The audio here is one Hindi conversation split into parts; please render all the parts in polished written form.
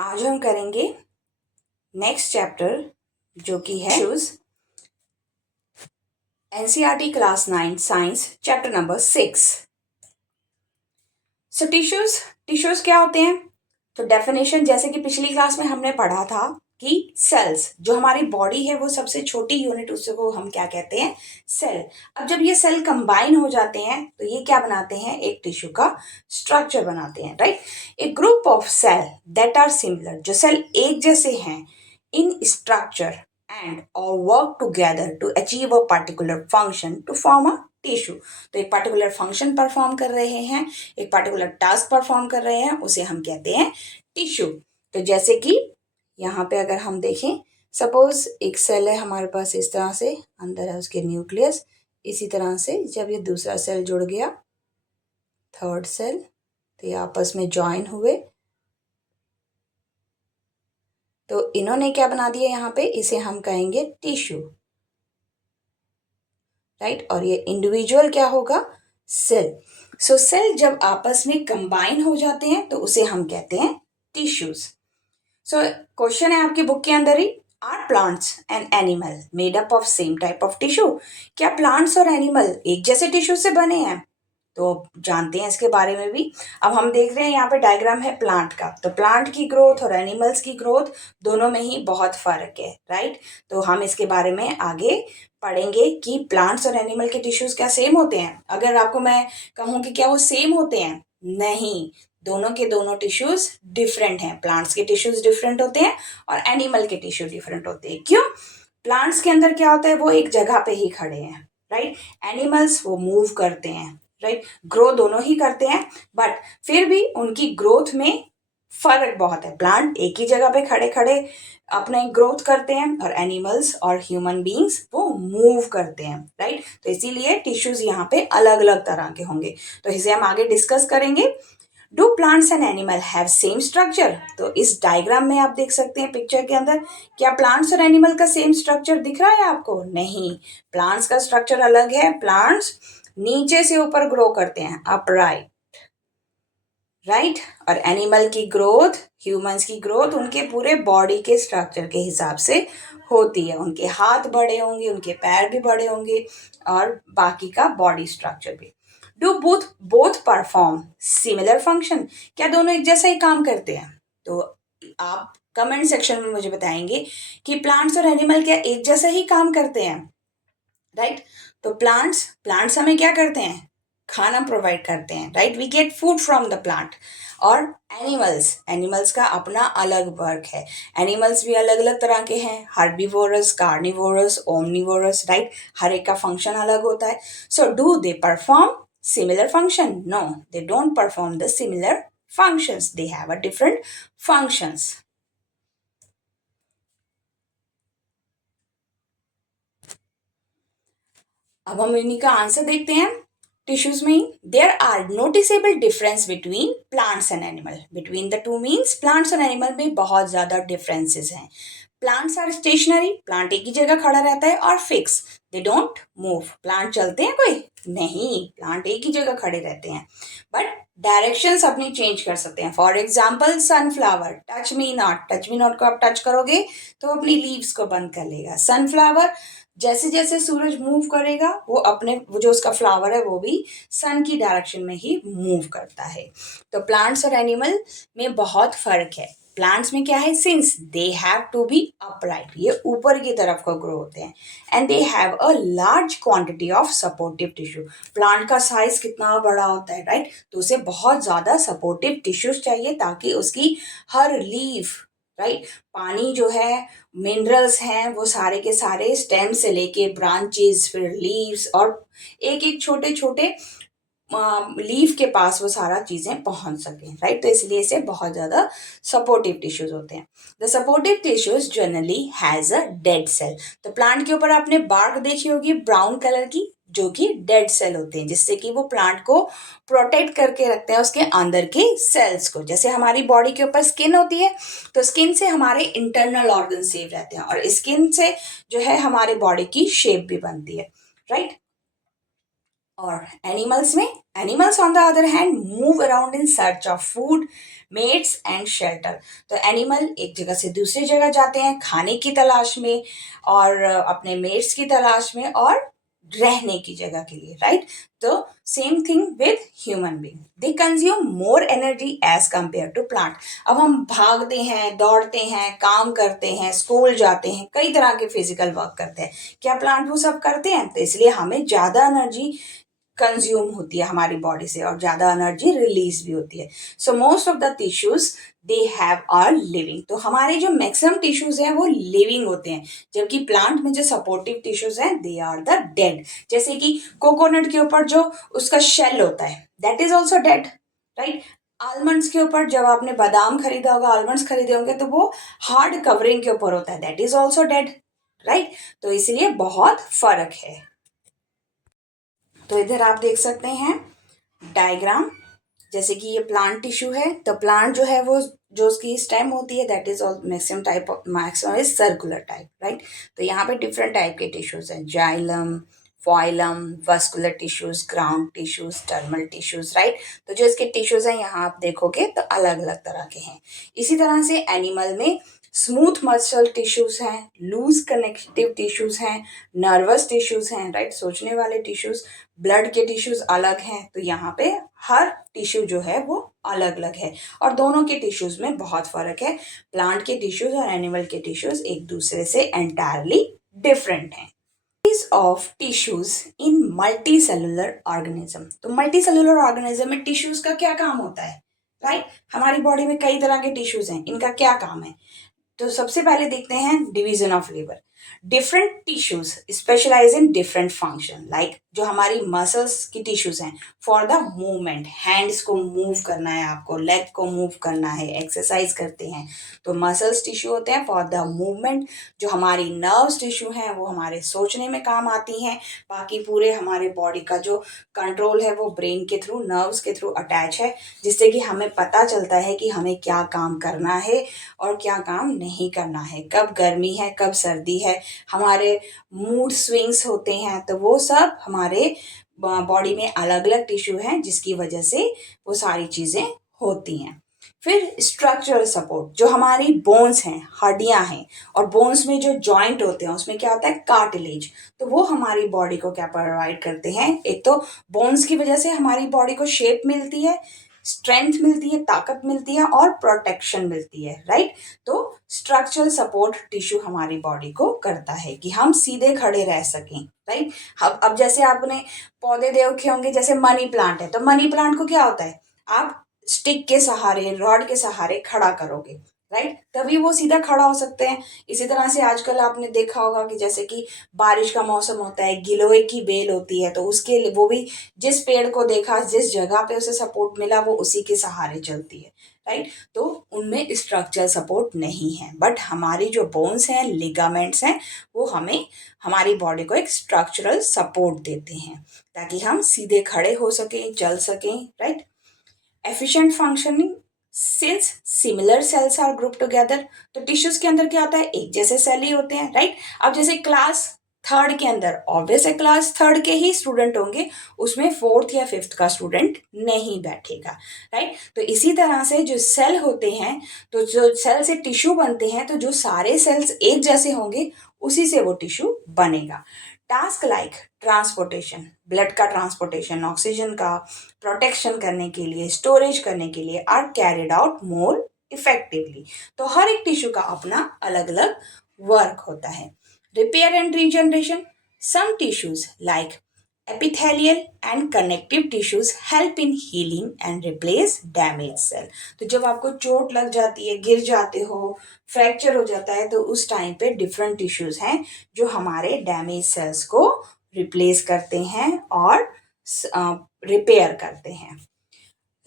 आज हम करेंगे नेक्स्ट चैप्टर जो कि है tissues, NCERT class 9 science chapter number 6। सो टिश्यूज क्या होते हैं? तो डेफिनेशन जैसे कि पिछली क्लास में हमने पढ़ा था कि सेल्स, जो हमारी बॉडी है वो सबसे छोटी यूनिट, उससे को हम क्या कहते हैं? सेल। अब जब ये सेल कंबाइन हो जाते हैं तो ये क्या बनाते हैं? एक टिश्यू का स्ट्रक्चर बनाते हैं, right? A group of cell that are similar, जो सेल एक जैसे हैं इन स्ट्रक्चर एंड और work together to achieve a particular function to form a tissue. तो एक पर्टिकुलर फंक्शन परफॉर्म कर रहे हैं, एक पर्टिकुलर टास्क परफॉर्म कर रहे हैं, उसे हम कहते हैं टिश्यू। तो जैसे कि यहाँ पे अगर हम देखें, सपोज एक सेल है हमारे पास, इस तरह से अंदर है उसके न्यूक्लियस, इसी तरह से जब ये दूसरा सेल जुड़ गया, थर्ड सेल, तो ये आपस में ज्वाइन हुए, तो इन्होंने क्या बना दिया यहाँ पे? इसे हम कहेंगे टिश्यू, राइट? और ये इंडिविजुअल क्या होगा? सेल। सो सेल जब आपस में कंबाइन हो जाते हैं तो उसे हम कहते हैं टिश्यूज। सो क्वेश्चन है आपकी बुक के अंदर ही, are plants and animal made up of same type of tissue? क्या प्लांट्स और एनिमल एक जैसे टिश्यू से बने हैं? तो जानते हैं इसके बारे में भी। अब हम देख रहे हैं यहाँ पे डायग्राम है प्लांट का, तो प्लांट की ग्रोथ और एनिमल्स की ग्रोथ दोनों में ही बहुत फर्क है, राइट? तो हम इसके बारे में आगे पढ़ेंगे कि प्लांट्स और एनिमल के टिश्यूज क्या सेम होते हैं। अगर आपको मैं कहूँ कि क्या वो सेम होते हैं, नहीं, दोनों के दोनों टिश्यूज डिफरेंट हैं। प्लांट्स के टिश्यूज डिफरेंट होते हैं और एनिमल के टिश्यू डिफरेंट होते हैं। क्यों? प्लांट्स के अंदर क्या होता है, वो एक जगह पे ही खड़े हैं, राइट? एनिमल्स वो मूव करते हैं, राइट? ग्रो दोनों ही करते हैं, बट फिर भी उनकी ग्रोथ में फर्क बहुत है। प्लांट एक ही जगह पे खड़े खड़े अपने ग्रोथ करते हैं और एनिमल्स और ह्यूमन बींग्स वो मूव करते हैं, राइट? तो इसीलिए टिश्यूज यहाँ पे अलग अलग तरह के होंगे, तो इसे हम आगे डिस्कस करेंगे। Do plants and animal have same structure? तो इस डायग्राम में आप देख सकते हैं पिक्चर के अंदर, क्या प्लांट्स और एनिमल का सेम स्ट्रक्चर दिख रहा है आपको? नहीं, प्लांट्स का स्ट्रक्चर अलग है। प्लांट्स नीचे से ऊपर ग्रो करते हैं, अपराइट, राइट? और एनिमल की ग्रोथ, ह्यूमंस की ग्रोथ उनके पूरे बॉडी के स्ट्रक्चर के हिसाब से होती है। उनके हाथ बड़े होंगे, उनके पैर भी बड़े होंगे और बाकी का बॉडी स्ट्रक्चर भी। Do both both perform similar function? क्या दोनों एक जैसा ही काम करते हैं? तो आप कमेंट सेक्शन में मुझे बताएंगे कि प्लांट्स और एनिमल क्या एक जैसा ही काम करते हैं, राइट? तो प्लांट्स हमें क्या करते हैं? खाना प्रोवाइड करते हैं, right? We get food from the plant. और एनिमल्स का अपना अलग वर्क है। एनिमल्स भी अलग अलग तरह के हैं, हर्बीवोरस, कार्निवोरस, ओमनिवोरस, राइट? हर एक का फंक्शन अलग होता है। So do they perform similar function? No, they don't perform the similar functions, they have a different functions. अब हम इन्हीं का आंसर देखते हैं टिश्यूज में ही। There are noticeable difference between plants and animal. Between the two means plants और एनिमल में बहुत ज्यादा डिफरेंसेस हैं। प्लांट्स आर स्टेशनरी, प्लांट एक ही जगह खड़ा रहता है, और fix, they don't move. Plant चलते हैं कोई? नहीं, प्लांट एक ही जगह खड़े रहते हैं, बट डायरेक्शंस अपनी चेंज कर सकते हैं। For example sunflower, touch me not को आप टच करोगे तो अपनी लीव्स को बंद कर लेगा। सनफ्लावर जैसे जैसे सूरज मूव करेगा वो अपने, वो जो उसका फ्लावर है वो भी सन की डायरेक्शन में ही मूव करता है। तो प्लांट्स और एनिमल में बहुत फर्क है। प्लांट्स में क्या है, since they have to be upright, ये ऊपर की तरफ को ग्रो होते हैं, and they have a large quantity of supportive tissue. Plant का साइज कितना बड़ा होता है, राइट? तो उसे बहुत ज्यादा सपोर्टिव टिश्यूज चाहिए ताकि उसकी हर लीफ, राइट, पानी जो है, मिनरल्स हैं, वो सारे के सारे स्टेम से लेके ब्रांचेस, फिर लीव्स और एक एक छोटे छोटे लीफ के पास वो सारा चीजें पहुंच सकें, राइट? तो इसलिए इसे बहुत ज्यादा सपोर्टिव टिश्यूज होते हैं। The supportive tissues generally has a dead cell. तो प्लांट के ऊपर आपने बार्क देखी होगी ब्राउन कलर की, जो कि डेड सेल होते हैं, जिससे कि वो प्लांट को प्रोटेक्ट करके रखते हैं उसके अंदर के सेल्स को। जैसे हमारी बॉडी के ऊपर स्किन होती है, तो स्किन से हमारे इंटरनल ऑर्गन सेव रहते हैं, और स्किन से जो है हमारे बॉडी की शेप भी बनती है, राइट? और एनिमल्स में, animals on the other hand move around in search of food, mates and shelter. तो एनिमल एक जगह से दूसरी जगह जाते हैं खाने की तलाश में और अपने मेट्स की तलाश में और रहने की जगह के लिए, राइट। तो same thing with human being, they consume more energy as compare to plant. अब हम भागते हैं, दौड़ते हैं, काम करते हैं, स्कूल जाते हैं, कई तरह के फिजिकल वर्क करते हैं, क्या प्लांट वो सब करते हैं? तो इसलिए हमें ज़्यादा एनर्जी कंज्यूम होती है हमारी बॉडी से और ज़्यादा एनर्जी रिलीज भी होती है। So most of the tissues they have are living. तो हमारे जो मैक्सिमम टिश्यूज हैं वो लिविंग होते हैं, जबकि प्लांट में जो सपोर्टिव टिश्यूज हैं दे आर द डेड। जैसे कि कोकोनट के ऊपर जो उसका शेल होता है that is also dead, right. Almonds के ऊपर जब आपने बादाम खरीदा होगा, आलमंड्स खरीदे होंगे, तो वो हार्ड कवरिंग के ऊपर होता है, that is also dead, right. तो इसलिए बहुत फर्क है। तो इधर आप देख सकते हैं डायग्राम, जैसे कि ये प्लांट टिश्यू है, तो प्लांट जो है वो जो उसकी स्टेम होती है that is all maximum type of, maximum is circular type, right. तो यहाँ पे डिफरेंट टाइप के टिश्यूज हैं, xylem, phloem, vascular tissues, ground tissues, dermal tissues, right. तो जो इसके टिश्यूज हैं यहाँ आप देखोगे तो अलग अलग तरह के हैं। इसी तरह से एनिमल में स्मूथ मसल टिश्यूज हैं, लूज कनेक्टिव टिश्यूज हैं, नर्वस टिश्यूज हैं, राइट, सोचने वाले टिश्यूज, ब्लड के टिश्यूज अलग हैं। तो यहाँ पे हर टिश्यू जो है वो अलग अलग है और दोनों के टिश्यूज में बहुत फर्क है। प्लांट के टिश्यूज और एनिमल के टिश्यूज एक दूसरे से एंटायरली डिफरेंट हैं। Of tissues in multi cellular organism. तो मल्टी सेलुलर ऑर्गेनिज्म में टिश्यूज का क्या काम होता है, राइट। हमारी बॉडी में कई तरह के टिश्यूज हैं, इनका क्या काम है? तो सबसे पहले देखते हैं division of labour. Different tissues specialize in different function, like जो हमारी मसल्स की टिश्यूज हैं फॉर द मूवमेंट, हैंड्स को मूव करना है, आपको लेग को मूव करना है, एक्सरसाइज करते हैं तो मसल्स टिश्यू होते हैं फॉर द मूवमेंट। जो हमारी नर्व्स टिश्यू हैं वो हमारे सोचने में काम आती हैं। बाकी पूरे हमारे बॉडी का जो कंट्रोल है वो ब्रेन के थ्रू, नर्व्स के थ्रू अटैच है, जिससे कि हमें पता चलता है कि हमें क्या काम करना है और क्या काम नहीं करना है, कब गर्मी है, कब सर्दी है, हमारे मूड स्विंग्स होते हैं। तो वो सब हमारे बॉडी में अलग अलग टिश्यू हैं जिसकी वजह से वो सारी चीज़ें होती हैं। फिर स्ट्रक्चरल सपोर्ट, जो हमारी बोन्स हैं, हड्डियां हैं, और बोन्स में जो जॉइंट होते हैं उसमें क्या होता है, कार्टिलेज। तो वो हमारी बॉडी को क्या प्रोवाइड करते हैं? एक तो बोन्स की वजह से हमारी बॉडी को शेप मिलती है, स्ट्रेंथ मिलती है, ताकत मिलती है और प्रोटेक्शन मिलती है, राइट। तो स्ट्रक्चरल सपोर्ट टिश्यू हमारी बॉडी को करता है कि हम सीधे खड़े रह सकें, राइट। अब जैसे आपने पौधे देखे होंगे, जैसे मनी प्लांट है, तो मनी प्लांट को क्या होता है, आप स्टिक के सहारे, रॉड के सहारे खड़ा करोगे, राइट, तभी वो सीधा खड़ा हो सकते हैं। इसी तरह से आजकल आपने देखा होगा कि जैसे कि बारिश का मौसम होता है, गिलोय की बेल होती है, तो उसके लिए वो भी जिस पेड़ को देखा, जिस जगह पे उसे सपोर्ट मिला, वो उसी के सहारे चलती है, राइट। तो उनमें स्ट्रक्चरल सपोर्ट नहीं है, बट हमारी जो बोन्स हैं, लिगामेंट्स हैं, वो हमें हमारी बॉडी को एक स्ट्रक्चरल सपोर्ट देते हैं ताकि हम सीधे खड़े हो सकें, चल सकें, right. Efficient functioning, since similar cells are group together. तो टिश्यूज के अंदर क्या होता है, एक जैसे सेल ही होते हैं, राइट। अब जैसे क्लास थर्ड के अंदर ऑब्वियस है क्लास थर्ड के ही स्टूडेंट होंगे, उसमें फोर्थ या फिफ्थ का स्टूडेंट नहीं बैठेगा, राइट। तो इसी तरह से जो सेल होते हैं, तो जो सेल से टिश्यू बनते हैं, तो जो सारे सेल्स एक जैसे होंगे उसी से वो टिश्यू बनेगा। टास्क लाइक ट्रांसपोर्टेशन, ब्लड का ट्रांसपोर्टेशन, ऑक्सीजन का प्रोटेक्शन करने के लिए, स्टोरेज करने के लिए are carried out more effectively. तो हर एक टिश्यू का अपना अलग अलग वर्क होता है। Repair and regeneration, some tissues like epithelial and connective tissues help in healing and replace damaged cell। तो जब आपको चोट लग जाती है, गिर जाते हो, फ्रैक्चर हो जाता है, तो उस टाइम पे डिफरेंट टिश्यूज हैं जो हमारे डैमेज सेल्स को रिप्लेस करते हैं और रिपेयर करते हैं।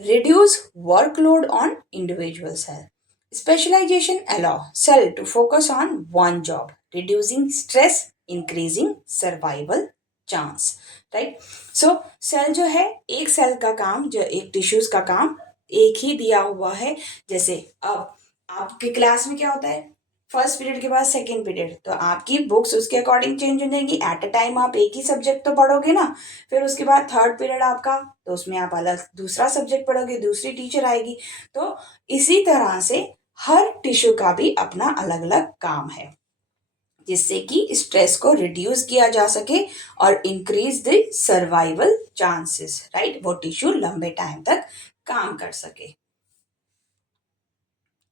Reduce workload on individual cell, specialization allow cell to focus on one job, reducing stress, increasing survival chance, right. So cell जो है, एक सेल का काम, जो एक टिश्यूज का काम एक ही दिया हुआ है। जैसे अब आपके क्लास में क्या होता है, फर्स्ट पीरियड के बाद सेकेंड पीरियड, तो आपकी बुक्स उसके अकॉर्डिंग चेंज हो जाएंगी। एट अ टाइम आप एक ही सब्जेक्ट तो पढ़ोगे ना, फिर उसके बाद थर्ड पीरियड आपका, तो उसमें आप अलग दूसरा सब्जेक्ट पढ़ोगे, दूसरी टीचर आएगी। तो इसी तरह से हर टिश्यू का भी अपना अलग अलग काम है, जिससे कि स्ट्रेस को रिड्यूस किया जा सके और increase the survival chances, right, वो टिश्यू लंबे टाइम तक काम कर सके।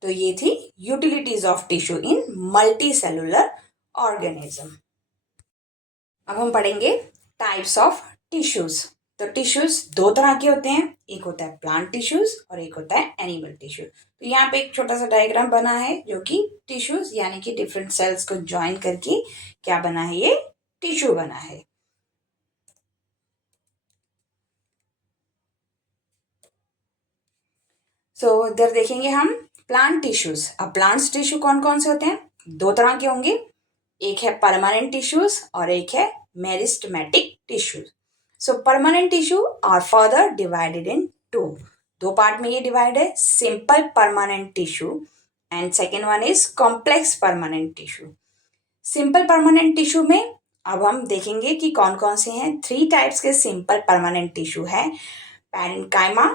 तो ये थी utilities of tissue in multi cellular organism. अब हम पढ़ेंगे टाइप्स ऑफ टिश्यूज। तो टिश्यूज दो तरह के होते हैं, एक होता है प्लांट टिश्यूज और एक होता है एनिमल टिश्यू। तो यहाँ पे एक छोटा सा डायग्राम बना है जो कि टिश्यूज यानी कि डिफरेंट सेल्स को ज्वाइन करके क्या बना है, ये टिश्यू बना है। सो इधर देखेंगे हम प्लांट टिश्यूज। अब प्लांट्स टिश्यू कौन कौन से होते हैं, दो तरह के होंगे, एक है परमानेंट टिश्यूज और एक है meristematic tissues. So permanent tissue are further divided into, दो पार्ट में ये डिवाइड है, simple permanent tissue and second one is complex permanent tissue. Simple permanent tissue में अब हम देखेंगे कि कौन कौन से हैं। थ्री टाइप्स के सिंपल परमानेंट टिश्यू है, parenchyma,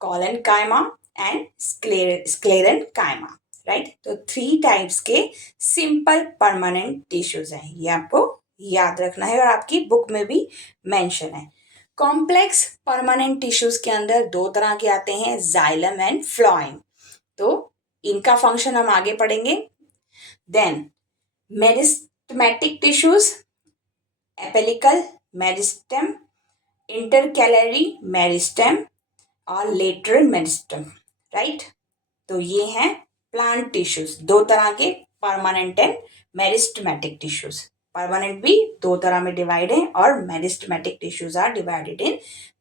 collenchyma and sclerenchyma, right. तो थ्री टाइप्स के सिंपल परमानेंट टिश्यूज हैं, ये आपको याद रखना है और आपकी बुक में भी मेंशन है। कॉम्प्लेक्स परमानेंट टिश्यूज के अंदर दो तरह के आते हैं, जाइलम एंड फ्लोएम। तो इनका फंक्शन हम आगे पढ़ेंगे। Then meristematic tissues, apical meristem, intercalary meristem और लेटरल मेरिस्टेम, राइट। तो ये हैं प्लांट टिश्यूज, दो तरह के, permanent and meristematic tissues. Permanent भी दो तरह में डिवाइड है और meristematic tissues are divided in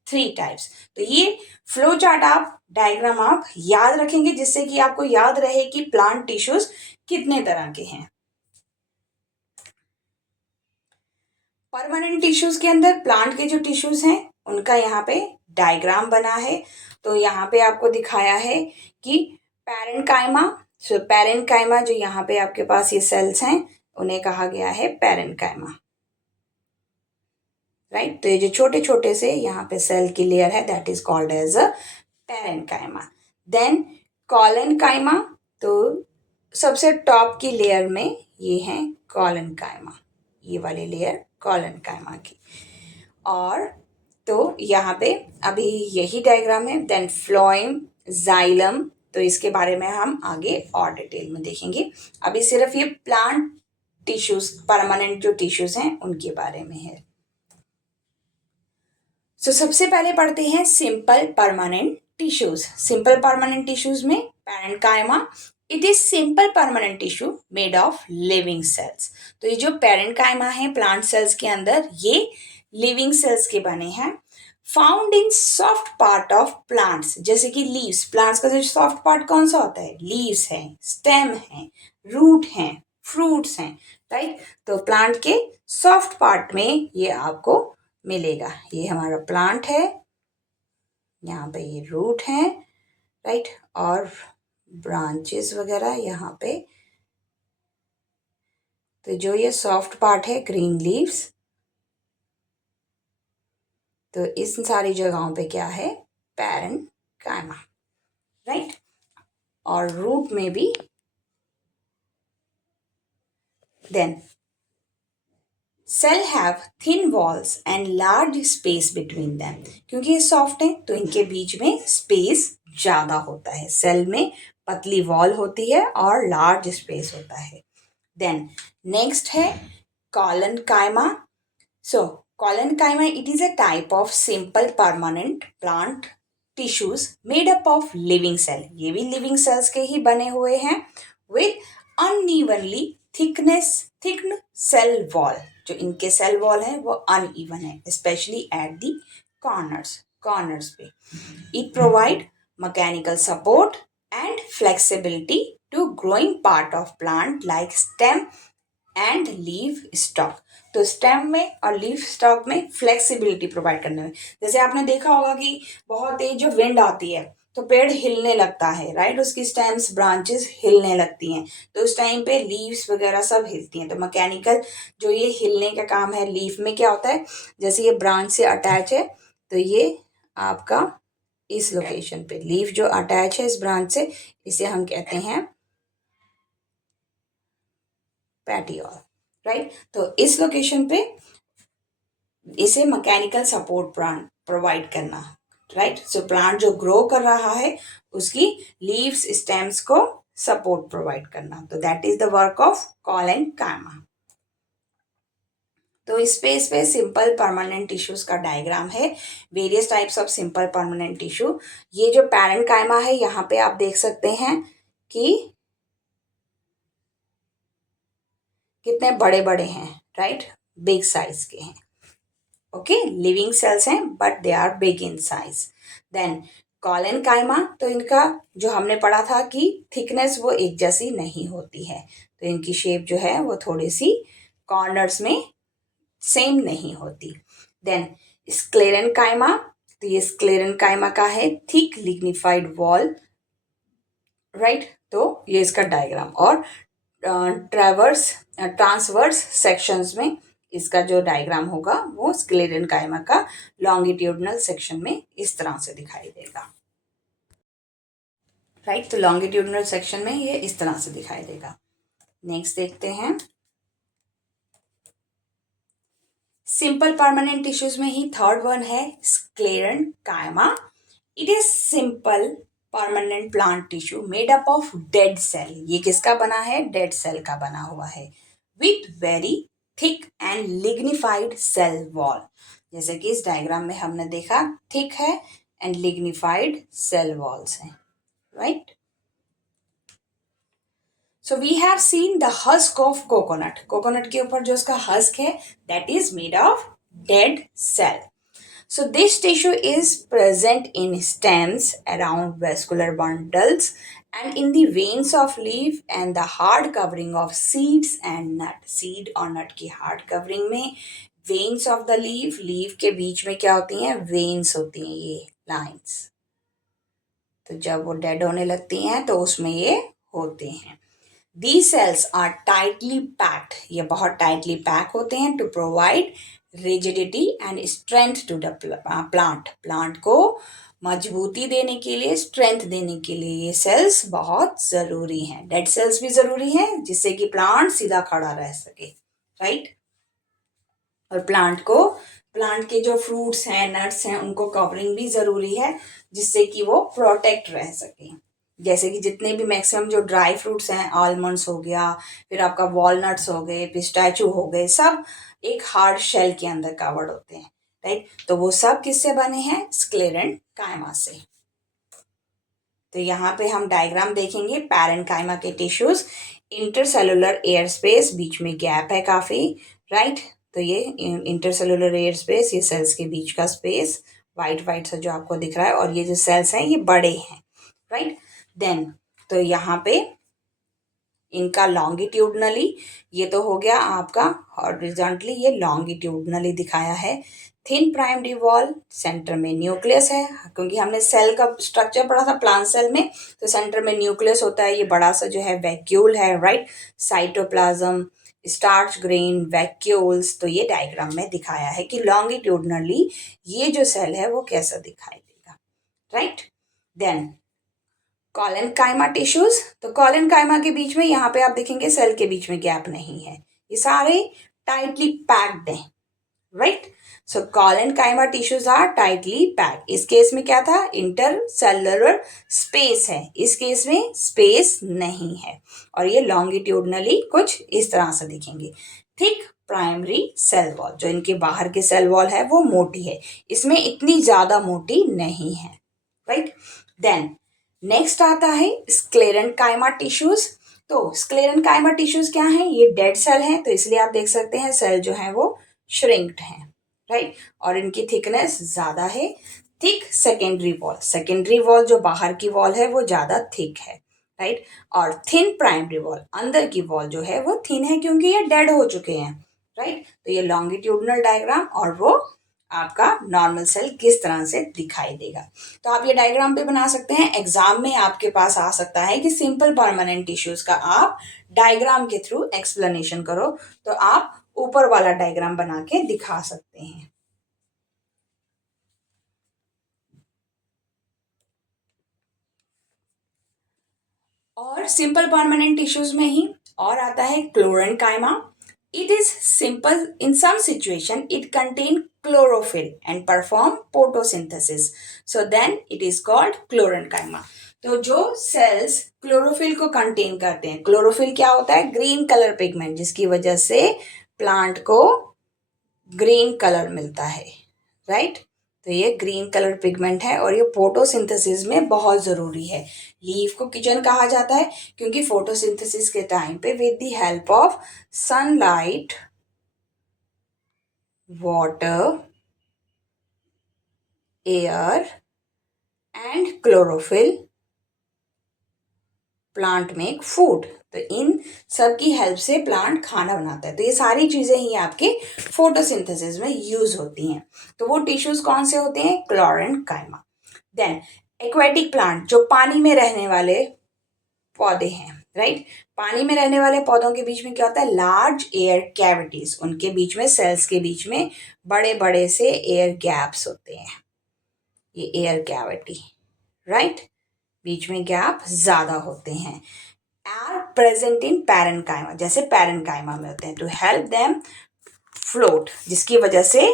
three types. तो ये फ्लो चार्ट आप, डायग्राम आप याद रखेंगे जिससे कि आपको याद रहे कि प्लांट टिश्यूज कितने तरह के हैं। परमानेंट टिश्यूज के अंदर प्लांट के जो टिश्यूज हैं उनका यहाँ पे डायग्राम बना है। तो यहाँ पे आपको दिखाया है कि पैरेन्काइमा, सो पैरेन्काइमा जो यहाँ पे आपके पास ये सेल्स हैं उन्हें कहा गया है पैरेन्काइमा, राइट। तो ये जो छोटे छोटे से यहाँ पे सेल की लेयर है that is called as a parenchyma. Then collenchyma, तो सबसे टॉप की लेयर में ये है कोलेनकाइमा, ये वाली लेयर कोलेनकाइमा की। और तो यहाँ पे अभी यही डायग्राम है। देन फ्लोएम, जाइलम, तो इसके बारे में हम आगे और डिटेल में देखेंगे। अभी सिर्फ ये प्लांट टिश्यूज, परमानेंट जो टिश्यूज हैं उनके बारे में है। सो सबसे पहले पढ़ते हैं simple permanent tissues. Simple permanent tissues में parenchyma, it is simple permanent tissue made of living cells. तो ये जो पैरेन्काइमा है प्लांट सेल्स के अंदर, ये लिविंग सेल्स के बने हैं। Found in soft part of plants, जैसे कि लीव्स, प्लांट्स का जो सॉफ्ट पार्ट कौन सा होता है, लीव्स है, स्टेम है, रूट है, फ्रूट्स हैं, राइट। तो प्लांट के सॉफ्ट पार्ट में ये आपको मिलेगा। ये हमारा प्लांट है, यहाँ पे ये रूट है, राइट, और ब्रांचेस वगैरह यहाँ पे। तो जो ये सॉफ्ट पार्ट है, ग्रीन लीव्स, तो इस सारी जगहों पे क्या है, पैरेन्काइमा, राइट। और रूट में भी। Then cell have thin walls and large space between them, क्योंकि ये सॉफ्ट है तो इनके बीच में स्पेस ज़्यादा होता है। सेल में पतली वॉल होती है और लार्ज स्पेस होता है। देन नेक्स्ट है collenchyma. So collenchyma, it is a type of simple permanent plant tissues made up of living cell, ये भी लिविंग सेल्स के ही बने हुए हैं, with unevenly thickened cell wall. जो इनके सेल वॉल है वो अनइवन है, स्पेशली एट दी कॉर्नर्स पे। It provide mechanical support and flexibility to growing part of plant like stem and leaf stalk. तो स्टेम में और लीफ स्टॉक में फ्लेक्सिबिलिटी प्रोवाइड करने में, जैसे आपने देखा होगा कि बहुत तेज जो विंड आती है तो पेड़ हिलने लगता है, राइट, उसकी स्टेम्स ब्रांचेस हिलने लगती हैं, तो उस टाइम पे लीव्स वगैरह सब हिलती हैं। तो मैकेनिकल जो ये हिलने का काम है, लीफ में क्या होता है, जैसे ये ब्रांच से अटैच है तो ये आपका इस लोकेशन पे लीफ जो अटैच है इस ब्रांच से, इसे हम कहते हैं पैटियोल, राइट। तो इस लोकेशन पे इसे मैकेनिकल सपोर्ट प्लांट प्रोवाइड करना, राइट। सो प्लांट जो ग्रो कर रहा है उसकी लीव्स स्टेम्स को सपोर्ट प्रोवाइड करना, तो that is the work of colon कायमा। तो इस पे सिंपल परमानेंट टिश्यूज का डायग्राम है, various types of simple permanent tissue. ये जो पैरेंट कायमा है यहाँ पे आप देख सकते हैं कि कितने बड़े बड़े हैं, राइट, बिग साइज के हैं, ओके, लिविंग सेल्स हैं but they are big in size. Then collenchyma, तो इनका जो हमने पढ़ा था कि थिकनेस वो एक जैसी नहीं होती है, तो इनकी शेप जो है वो थोड़ी सी कॉर्नर्स में सेम नहीं होती। देन स्क्लेरन कायमा, तो ये स्क्लेरन कायमा का है थिक लिग्निफाइड वॉल, राइट, तो ये इसका डायग्राम। और ट्रांसवर्स सेक्शंस में इसका जो डायग्राम होगा वो स्क्लेरन कायमा का लॉन्गिट्यूडनल सेक्शन में इस तरह से दिखाई देगा, राइट। तो लॉन्गिट्यूडनल सेक्शन में ये इस तरह से दिखाई देगा। नेक्स्ट देखते हैं, सिंपल परमानेंट टिश्यूज में ही थर्ड वन है sclerenchyma. It is simple permanent plant tissue made up of dead cell. ये किसका बना है, डेड सेल का बना हुआ है, with very thick and lignified cell wall. जैसे कि इस डायग्राम में हमने देखा थिक है एंड लिग्निफाइड सेल वॉल्स हैं, right. So we have seen the husk of coconut. Coconut के ऊपर जो उसका हस्क है that is made of dead cell. So this tissue is present in stems around vascular bundles and in the veins of leaf and the hard covering of seeds and nut. Seed और nut की hard covering में veins of the leaf, leaf के बीच में क्या होती हैं, veins होती हैं, ये lines. तो जब वो dead होने लगती हैं तो उसमें ये होते हैं. These cells are tightly packed. ये बहुत tightly pack होते हैं to provide rigidity and strength to the plant. Plant को मजबूती देने के लिए, strength देने के लिए ये cells बहुत ज़रूरी हैं. Dead cells भी ज़रूरी हैं जिससे कि plant सीधा खड़ा रह सके, right? और plant के जो fruits हैं, nuts हैं, उनको covering भी ज़रूरी है जिससे कि वो protect रह सके. जैसे कि जितने भी मैक्सिमम जो ड्राई फ्रूट्स हैं, आलमंड्स हो गया, फिर आपका वॉलनट्स हो गए, पिस्ताचियो हो गए, सब एक हार्ड शेल के अंदर कवर्ड होते हैं, राइट। तो वो सब किससे बने हैं, स्क्लेरन कायमा से. तो यहाँ पे हम डायग्राम देखेंगे पैरेंट कायमा के टिश्यूज. इंटरसेलुलर एयर स्पेस, बीच में गैप है काफ़ी, राइट. तो ये इंटरसेलुलर एयर स्पेस, ये सेल्स के बीच का स्पेस वाइट वाइट सा जो आपको दिख रहा है, और ये जो सेल्स हैं ये बड़े हैं, राइट. देन तो यहाँ पे इनका लॉन्गिट्यूडनली, ये तो हो गया आपका हॉरिजॉन्टली, ये लॉन्गिट्यूडनली दिखाया है. थिन प्राइमरी वॉल, सेंटर में न्यूक्लियस है, क्योंकि हमने सेल का स्ट्रक्चर पढ़ा था प्लांट सेल में, तो सेंटर में न्यूक्लियस होता है, ये बड़ा सा जो है वैक्यूल है, right. Cytoplasm, starch grain, vacuoles. तो ये डायग्राम में दिखाया है कि लॉन्गिट्यूडनली ये जो सेल है वो कैसा दिखाई देगा, राइट. देन कॉलन कायमा टिश्यूज. तो कॉलन कायमा के बीच में यहाँ पे आप देखेंगे सेल के बीच में गैप नहीं है, ये सारे टाइटली पैक्ड हैं, राइट. सो कॉलन कायमा टिश्यूज आर टाइटली पैक्ड. इस केस में क्या था, इंटरसेलुलर स्पेस है, इस केस में स्पेस नहीं है, और ये लॉन्गिट्यूडनली कुछ इस तरह से दिखेंगे. थिक प्राइमरी सेल वॉल, जो इनके बाहर की सेल वॉल है वो मोटी है, इसमें इतनी ज्यादा मोटी नहीं है, राइट. देन नेक्स्ट आता है स्क्लेरन कायमा टिश्यूज. तो स्क्लेरन कायमा टिश्यूज क्या हैं, ये डेड सेल हैं, तो इसलिए आप देख सकते हैं सेल जो है वो श्रिंक्ड हैं, राइट. और इनकी थिकनेस ज़्यादा है. थिक सेकेंडरी वॉल जो बाहर की वॉल है वो ज़्यादा थिक है, राइट. और थिन प्राइमरी वॉल, अंदर की वॉल जो है वो थिन है क्योंकि ये डेड हो चुके हैं, राइट. तो ये लॉन्गिट्यूडनल डायग्राम और वो आपका नॉर्मल सेल किस तरह से दिखाई देगा। तो आप ये डायग्राम भी बना सकते हैं। एग्जाम में आपके पास आ सकता है कि सिंपल परमानेंट टिश्यूज का आप डायग्राम के थ्रू एक्सप्लेनेशन करो, तो आप ऊपर वाला डायग्राम बना के दिखा सकते हैं। और सिंपल परमानेंट टिश्यूज में ही और आता है chlorenchyma. It is simple in some situation it contain chlorophyll and perform photosynthesis, so then it is called chlorenchyma. तो जो सेल्स क्लोरोफिल को कंटेन करते हैं, क्लोरोफिल क्या होता है? ग्रीन कलर पिगमेंट, जिसकी वजह से प्लांट को ग्रीन कलर मिलता है, राइट? तो ये ग्रीन कलर पिगमेंट है और ये फोटोसिंथेसिस में बहुत ज़रूरी है। लीफ को किचन कहा जाता है क्योंकि फोटोसिंथेसिस के टाइम पे with the help of sunlight, water, air and chlorophyll plant make food. तो इन सब की हेल्प से प्लांट खाना बनाता है। तो ये सारी चीज़ें ही आपके फोटोसिंथेसिस में यूज होती हैं। तो वो टिश्यूज कौन से होते हैं? क्लोरेन्काइमा। देन एक्वेटिक प्लांट, जो पानी में रहने वाले पौधे हैं, राइट? पानी में रहने वाले पौधों के बीच में क्या होता है? लार्ज एयर कैविटीज, उनके बीच में, सेल्स के बीच में बड़े बड़े से एयर गैप्स होते हैं, ये एयर कैविटी, राइट? बीच में गैप ज्यादा होते हैं। आर प्रेजेंट इन पैरेन्काइमा, जैसे पैरेन्काइमा में होते हैं, टू हेल्प देम फ्लोट, जिसकी वजह से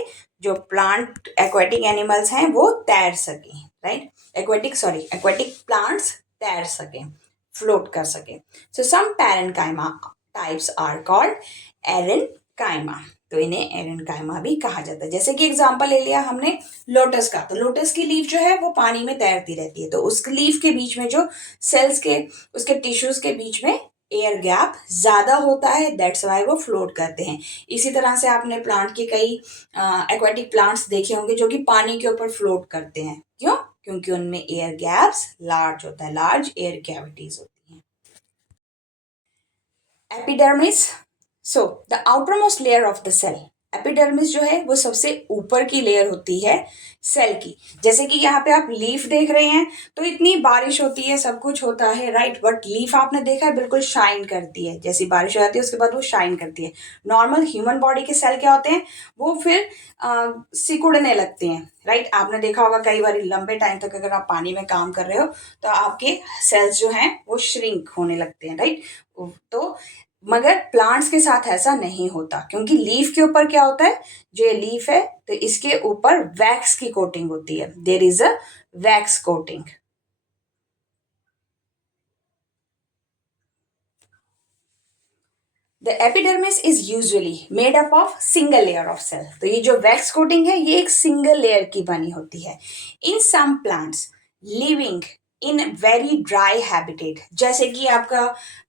जो प्लांट एक्वेटिक एनिमल्स हैं वो तैर सकें, राइट? एक्वेटिक प्लांट्स तैर सकें, फ्लोट कर सकें। So some parenchyma types are called aerenchyma. तो इन्हें एरेन्काइमा भी कहा जाता है। जैसे कि एग्जांपल ले लिया हमने लोटस का, तो लोटस की लीफ जो है वो पानी में तैरती रहती है, तो उस लीफ के बीच में जो सेल्स के, उसके टिश्यूज के बीच में एयर गैप ज्यादा होता है, दैट्स वाई वो फ्लोट करते हैं। इसी तरह से आपने प्लांट के कई एक्वेटिक प्लांट्स देखे होंगे जो कि पानी के ऊपर फ्लोट करते हैं। क्यों? क्योंकि उनमें एयर गैप्स लार्ज होता है, लार्ज एयर कैविटीज होती हैं। Epidermis, so the outermost layer of the cell. Epidermis जो है वो सबसे ऊपर की लेयर होती है सेल की। जैसे कि यहाँ पे आप लीफ देख रहे हैं, तो इतनी बारिश होती है, सब कुछ होता है, राइट? बट लीफ आपने देखा है बिल्कुल शाइन करती है, जैसी बारिश हो जाती है उसके बाद वो शाइन करती है। नॉर्मल ह्यूमन बॉडी के सेल क्या होते हैं? वो फिर सिकुड़ने लगते हैं, राइट? आपने देखा होगा कई बार लंबे टाइम तक अगर आप पानी में काम कर रहे हो तो आपके सेल्स जो हैं वो श्रिंक होने लगते हैं, राइट? तो मगर प्लांट्स के साथ ऐसा नहीं होता, क्योंकि लीफ के ऊपर क्या होता है? जो ये लीफ है तो इसके ऊपर वैक्स की कोटिंग होती है, there is a wax coating. The epidermis is usually made up of single layer of cell. तो ये जो वैक्स कोटिंग है ये एक सिंगल लेयर की बनी होती है। In some plants living in very dry habitat, जैसे कि आपका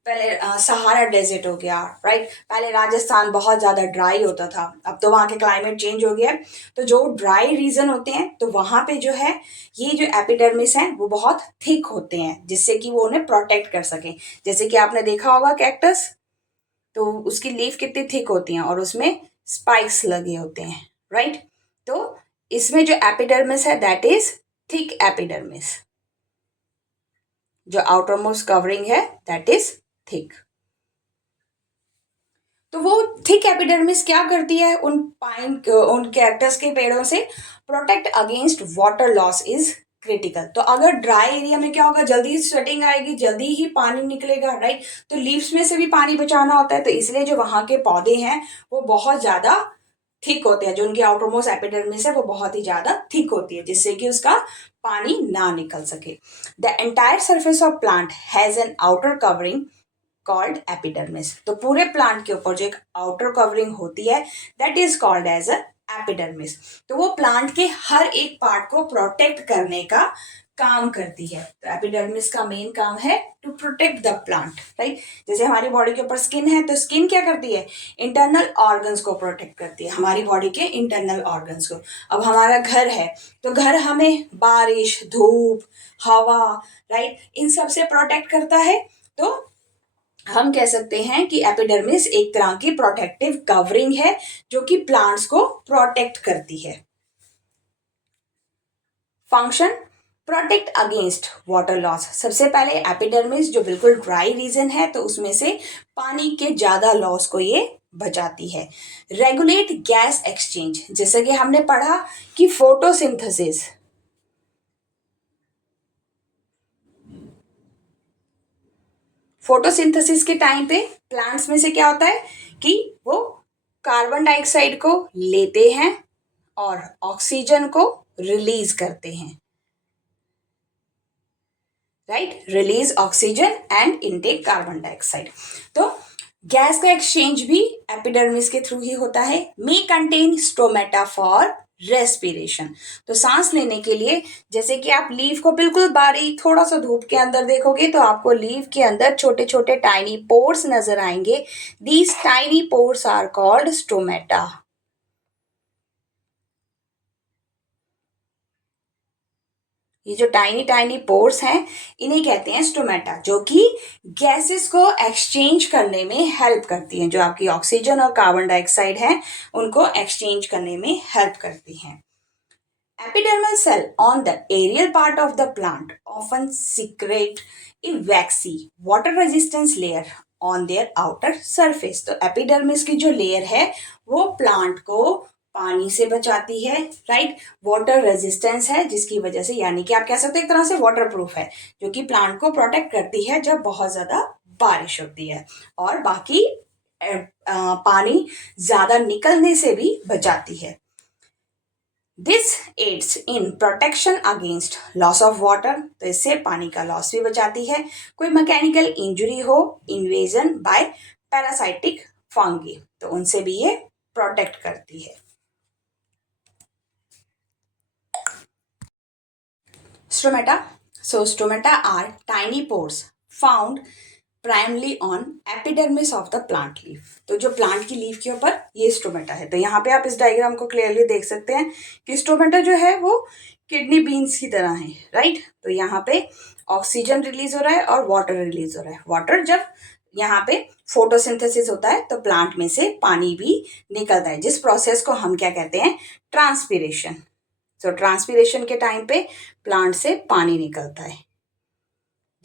पहले सहारा डेजर्ट हो गया, राइट? पहले राजस्थान बहुत ज़्यादा ड्राई होता था, अब तो वहाँ के क्लाइमेट चेंज हो गया है। तो जो ड्राई रीजन होते हैं तो वहाँ पे जो है ये जो एपिडर्मिस है वो बहुत थिक होते हैं, जिससे कि वो उन्हें प्रोटेक्ट कर सकें। जैसे कि आपने देखा होगा कैक्टस, तो उसकी लीफ कितनी थिक होती हैं और उसमें स्पाइक्स लगे होते हैं, राइट? तो इसमें जो एपिडर्मिस है दैट इज थिक एपिडर्मिस, जो आउटर मोस्ट कवरिंग है दैट इज थिक। तो वो थिक एपिडर्मिस क्या करती है? उन कैक्टस के पेड़ों से protect against water loss is critical. तो अगर ड्राई एरिया में क्या होगा? जल्दी स्वेटिंग आएगी, जल्दी ही पानी निकलेगा, राइट? तो लीव्स में से भी पानी बचाना होता है, तो इसलिए जो वहां के पौधे हैं वो बहुत ज्यादा थिक होते हैं, जो उनकी आउटरमोस्ट एपिडर्मिस है वो बहुत ही ज्यादा थिक होती है, जिससे कि उसका पानी ना निकल सके। The entire surface of plant has an outer covering called epidermis. तो पूरे प्लांट के ऊपर जो एक आउटर कवरिंग होती है that is called as a epidermis. तो वो प्लांट के हर एक पार्ट को प्रोटेक्ट करने का काम करती है। तो एपिडर्मिस का मेन काम है to protect the plant, right? जैसे हमारी बॉडी के ऊपर स्किन है, तो स्किन क्या करती है? इंटरनल ऑर्गन्स को प्रोटेक्ट करती है, हमारी बॉडी के इंटरनल ऑर्गन्स को। अब हमारा घर है तो घर हमें बारिश, धूप, हवा, राइट, इन सब से प्रोटेक्ट करता है। तो हम कह सकते हैं कि एपिडर्मिस एक तरह की प्रोटेक्टिव कवरिंग है जो कि प्लांट्स को प्रोटेक्ट करती है। Function protect against water loss. सबसे पहले एपिडर्मिस जो बिल्कुल ड्राई रीजन है तो उसमें से पानी के ज्यादा लॉस को ये बचाती है। रेगुलेट गैस एक्सचेंज, जैसे कि हमने पढ़ा कि फोटोसिंथेसिस, फोटोसिंथेसिस के टाइम पे प्लांट्स में से क्या होता है कि वो कार्बन डाइऑक्साइड को लेते हैं और ऑक्सीजन को रिलीज करते हैं, right, release oxygen and intake carbon dioxide. तो गैस का एक्सचेंज भी एपिडर्मिस के थ्रू ही होता है। May contain stomata for respiration, तो सांस लेने के लिए, जैसे कि आप लीफ को बिल्कुल बारीक थोड़ा सा धूप के अंदर देखोगे तो आपको लीफ के अंदर छोटे छोटे टाइनी पोर्स नजर आएंगे। These tiny pores are called stomata. ये जो टाइनी टाइनी पोर्स हैं इन्हें कहते हैं स्टोमेटा, जो कि गैसेस को एक्सचेंज करने में हेल्प करती हैं। जो आपकी ऑक्सीजन और कार्बन डाइऑक्साइड है उनको एक्सचेंज करने में हेल्प करती हैं। Epidermal cell on the aerial part of the plant often secrete a waxy water resistance layer on their outer surface. तो एपिडर्मिस की जो लेयर है वो प्लांट को पानी से बचाती है, राइट, वाटर रेजिस्टेंस है जिसकी वजह से, यानी कि आप कह सकते हो एक तरह से वाटर प्रूफ है, जो कि प्लांट को प्रोटेक्ट करती है जब बहुत ज्यादा बारिश होती है, और बाकी पानी ज्यादा निकलने से भी बचाती है। This aids in protection against loss of water, तो इससे पानी का लॉस भी बचाती है। कोई मैकेनिकल इंजरी हो, इन्वेजन बाय पैरासाइटिक फंगी, तो उनसे भी ये प्रोटेक्ट करती है। Stomata. So stomata are tiny pores found primarily on epidermis of the plant leaf. तो जो प्लांट की लीफ के ऊपर ये स्टोमेटा है। तो यहाँ पे आप इस डायग्राम को क्लियरली देख सकते हैं कि स्टोमेटा जो है वो किडनी बीन्स की तरह है, राइट। तो यहाँ पे ऑक्सीजन रिलीज हो रहा है और वाटर रिलीज हो रहा है। वाटर जब यहाँ पे फोटोसिंथेसिस होता है तो प्लांट में से पानी भी निकलता है, जिस प्रोसेस को हम क्या कहते हैं, ट्रांसपीरेशन। तो ट्रांसपीरेशन के टाइम पे प्लांट से पानी निकलता है।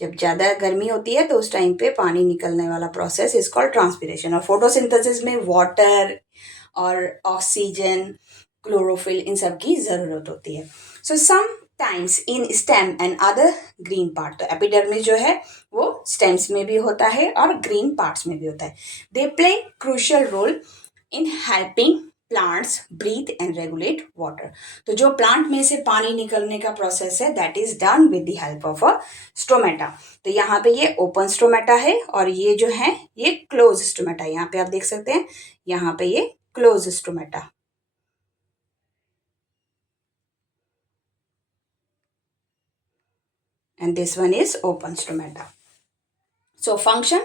जब ज्यादा गर्मी होती है तो उस टाइम पे पानी निकलने वाला प्रोसेस इज कॉल्ड ट्रांसपीरेशन। और फोटोसिंथेसिस में वाटर और ऑक्सीजन, क्लोरोफिल, इन सब की जरूरत होती है। So sometimes in stem and other green part, तो एपिडर्मिस जो है वो स्टेम्स में भी होता है और ग्रीन पार्ट्स में भी होता है। They play crucial role in helping plants breathe and regulate water. तो जो प्लांट में से पानी निकलने का प्रोसेस है that is done with the help of a stomata. तो यहाँ पे ये ओपन स्टोमेटा है और ये जो है ये क्लोज स्टोमेटा। यहाँ पे आप देख सकते हैं, यहाँ पे ये close stomata, and this one is open stomata. So function,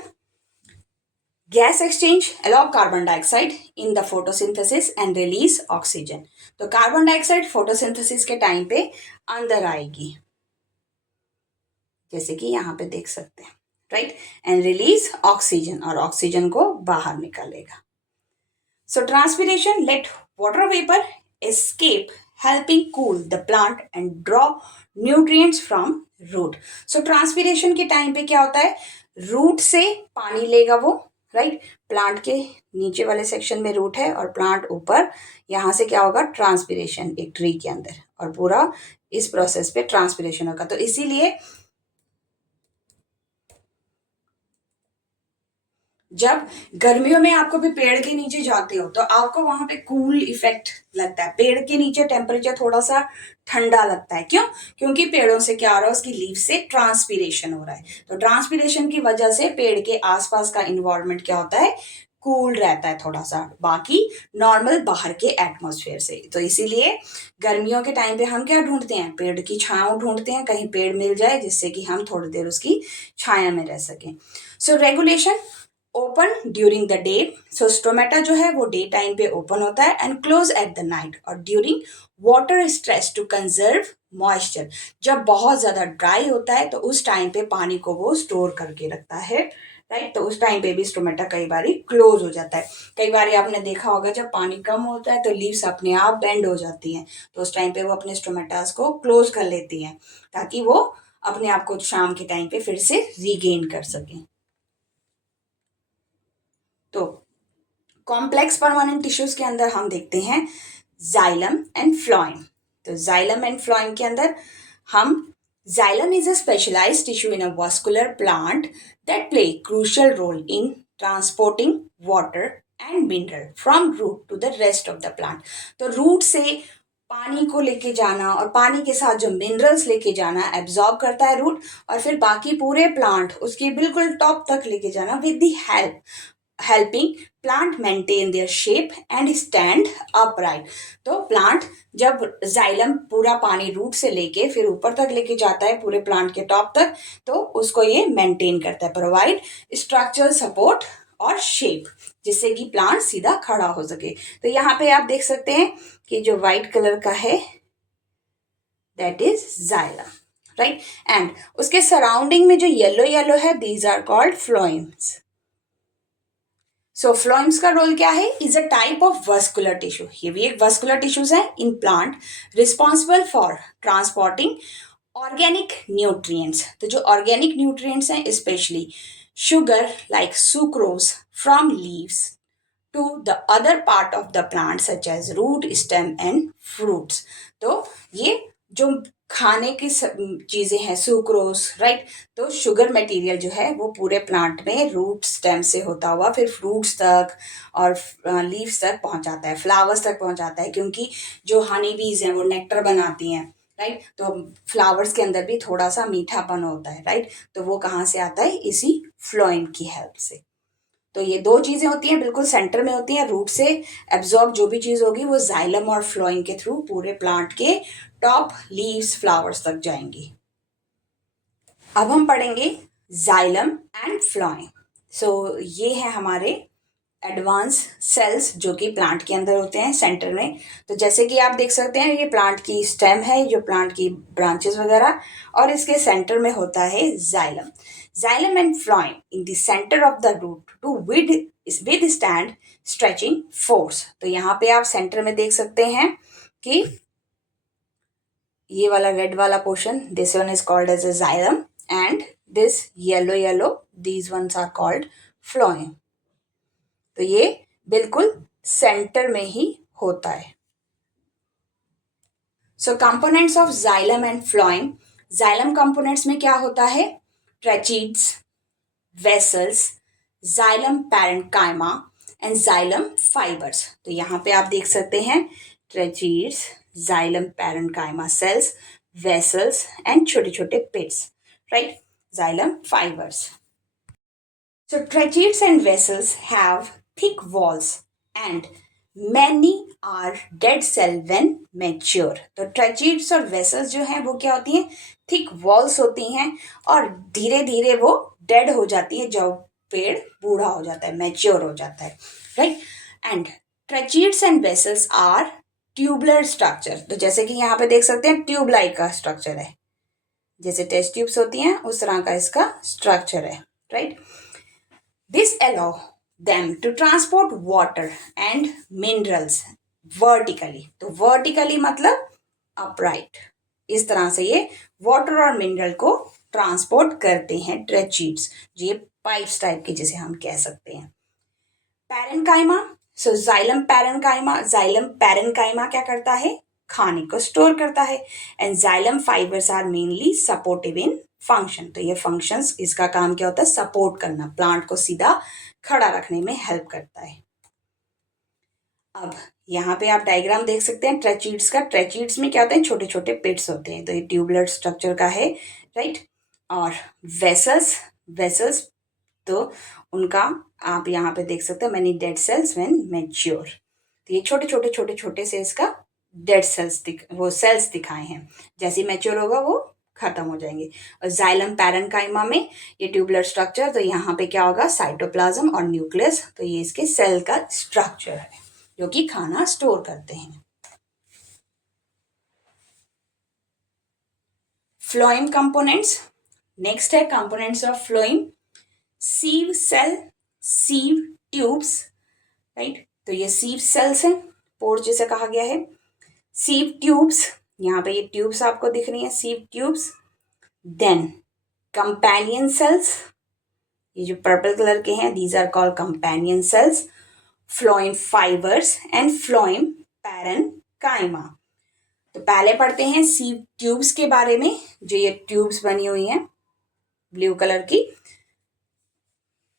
gas exchange allow carbon dioxide in the photosynthesis and release oxygen. तो कार्बन डाइऑक्साइड फोटोसिंथेसिस के टाइम पे अंदर आएगी, जैसे कि यहाँ पे देख सकते हैं, राइट, एंड रिलीज ऑक्सीजन, और ऑक्सीजन को बाहर निकालेगा। So transpiration let water vapour escape helping cool the plant and draw nutrients from root. So transpiration के टाइम पे क्या होता है, रूट से पानी लेगा वो, राइट, प्लांट के नीचे वाले सेक्शन में रूट है और प्लांट ऊपर, यहाँ से क्या होगा, ट्रांसपीरेशन एक ट्री के अंदर, और पूरा इस प्रोसेस पे ट्रांसपीरेशन होगा। तो इसीलिए जब गर्मियों में आपको भी पेड़ के नीचे जाते हो तो आपको वहां पे कूल इफेक्ट लगता है। पेड़ के नीचे टेम्परेचर थोड़ा सा ठंडा लगता है, क्यों, क्योंकि पेड़ों से क्या हो रहा है, उसकी लीफ से ट्रांसपीरेशन हो रहा है। तो ट्रांसपीरेशन की वजह से पेड़ के आसपास का इन्वायरमेंट क्या होता है, कूल रहता है थोड़ा सा, बाकी नॉर्मल बाहर के एटमॉस्फेयर से। तो इसीलिए गर्मियों के टाइम पे हम क्या ढूंढते हैं, पेड़ की छांव ढूंढते हैं, कहीं पेड़ मिल जाए जिससे कि हम थोड़ी देर उसकी छाया में रह सकें। So regulation open during the day, so stomata जो है वो डे टाइम पे ओपन होता है and close at the night, और during water stress to conserve moisture, जब बहुत ज्यादा ड्राई होता है तो उस टाइम पे पानी को वो स्टोर करके रखता है, राइट। तो उस टाइम पे भी स्टोमेटा कई बार क्लोज हो जाता है। कई बार आपने देखा होगा जब पानी कम होता है तो लीव्स अपने आप बेंड हो जाती हैं, तो उस टाइम पे वो अपने स्टोमेटास को क्लोज कर लेती हैं ताकि वो अपने आप को शाम के टाइम पे फिर से रीगेन कर सकें। तो कॉम्प्लेक्स परमानेंट टिश्यूज के अंदर हम देखते हैं जाइलम एंड फ्लोएम। तो जाइलम एंड फ्लोएम के अंदर हम xylem is a specialized tissue in a vascular plant that play crucial role in transporting water and mineral from root to the rest of the plant. तो रूट से पानी को लेके जाना और पानी के साथ जो मिनरल्स लेके जाना एब्जॉर्ब करता है रूट, और फिर बाकी पूरे प्लांट उसके बिल्कुल टॉप तक लेके जाना with the help helping plant maintain their shape and stand upright। तो प्लांट जब जाइलम पूरा पानी रूट से लेके फिर ऊपर तक लेके जाता है पूरे प्लांट के टॉप तक, तो उसको ये मेंटेन करता है, प्रोवाइड स्ट्रक्चरल सपोर्ट और शेप, जिससे कि प्लांट सीधा खड़ा हो सके। तो यहाँ पे आप देख सकते हैं कि जो व्हाइट कलर का है that is xylem, right. And उसके सराउंडिंग में जो येलो येलो है these are called phloems. So phloems का रोल क्या है? Is a type of vascular tissue, ये भी एक वस्कुलर टिश्यूज है in plant, responsible for transporting organic nutrients. तो जो ऑर्गेनिक न्यूट्रिएंट्स हैं specially sugar like sucrose from leaves to the other part of the plant such as root, stem and fruits। तो ये जो खाने की चीजें हैं सुक्रोज, राइट। तो शुगर मटेरियल जो है वो पूरे प्लांट में रूट स्टेम से होता हुआ फिर फ्रूट्स तक और लीव्स तक पहुंच जाता है, फ्लावर्स तक पहुंच जाता है, क्योंकि जो हनी बीज हैं वो नेक्टर बनाती हैं, राइट। तो फ्लावर्स के अंदर भी थोड़ा सा मीठापन होता है, राइट। तो वो कहाँ से आता है? इसी फ्लोएम की हेल्प से। तो ये दो चीजें होती हैं बिल्कुल सेंटर में होती हैं, रूट से एब्जॉर्ब जो भी चीज होगी वो जाइलम और फ्लोएम के थ्रू पूरे प्लांट के टॉप लीव्स फ्लावर्स तक जाएंगी। अब हम पढ़ेंगे जाइलम एंड फ्लोएम। सो ये है हमारे एडवांस सेल्स जो कि प्लांट के अंदर होते हैं सेंटर में। तो जैसे कि आप देख सकते हैं ये प्लांट की स्टेम है, जो प्लांट की ब्रांचेस वगैरह, और इसके सेंटर में होता है xylem. Xylem and phloem in the centre of the root to withstand stretching force. तो यहाँ पे आप सेंटर में देख सकते हैं कि ये वाला रेड वाला portion, this one is called as a xylem and this yellow these ones are called phloem. तो ये बिल्कुल सेंटर में ही होता है। So components of xylem and phloem. Xylem components में क्या होता है? Tracheids, vessels, xylem parenchyma and xylem fibres. तो यहाँ पे आप देख सकते हैं tracheids, xylem parenchyma cells, vessels and छोटे छोटे pits, right, xylem fibres. So tracheids and vessels have thick walls and many are dead cell when mature। तो ट्रेचीड्स और वेसल्स जो हैं वो क्या होती हैं? थिक वॉल्स होती हैं और धीरे धीरे वो डेड हो जाती है जब पेड़ बूढ़ा हो जाता है, मैच्योर हो जाता है, right. And tracheids and vessels are tubular structure. तो जैसे कि यहाँ पे देख सकते हैं ट्यूब लाइक का स्ट्रक्चर है, जैसे टेस्ट ट्यूब्स होती हैं उस तरह का इसका स्ट्रक्चर है, right. This allow them to transport water and minerals vertically। तो vertically मतलब upright, इस तरह से ये वाटर और मिनरल को ट्रांसपोर्ट करते हैं ट्रेचीड्स, जो ये पाइप्स टाइप के जिसे हम कह सकते हैं। पैरेन्काइमा, सो जाइलम पैरेन्काइमा क्या करता है? खाने को स्टोर करता है। And xylem fibres are mainly supportive in function. तो ये फंक्शंस, इसका काम क्या होता है? सपोर्ट करना, प्लांट को सीधा खड़ा रखने में हेल्प करता है। अब यहाँ पे आप डायग्राम देख सकते हैं ट्रेचीड्स का। ट्रेचीड्स में क्या होते हैं? छोटे छोटे पिट्स होते हैं, तो ये ट्यूबुलर स्ट्रक्चर का है, राइट। और वेसल्स तो उनका आप यहाँ पे देख सकते हैं many dead cells when mature. तो ये छोटे छोटे से इसका डेड सेल्स सेल्स दिखाए हैं, जैसे मैच्योर होगा वो खत्म हो जाएंगे। और जाइलम पैरेन्काइमा में ये ट्यूबुलर स्ट्रक्चर, तो यहाँ पे क्या होगा, साइटोप्लाज्म और न्यूक्लियस, तो ये इसके सेल का स्ट्रक्चर है जो कि खाना स्टोर करते हैं। फ्लोएम कंपोनेंट्स, नेक्स्ट है components of phloem. Sieve cell, sieve tubes, right, तो ये सीव सेल्स हैं, पोर्स जिसे कहा गया है। सीव ट्यूब्स, यहाँ पे ये ट्यूब्स आपको दिख रही हैं, sieve tubes. Then companion cells, ये जो पर्पल कलर के हैं, these are called companion cells. Phloem fibres and phloem parenchyma. तो पहले पढ़ते हैं सीव ट्यूब्स के बारे में, जो ये ट्यूब्स बनी हुई हैं ब्लू कलर की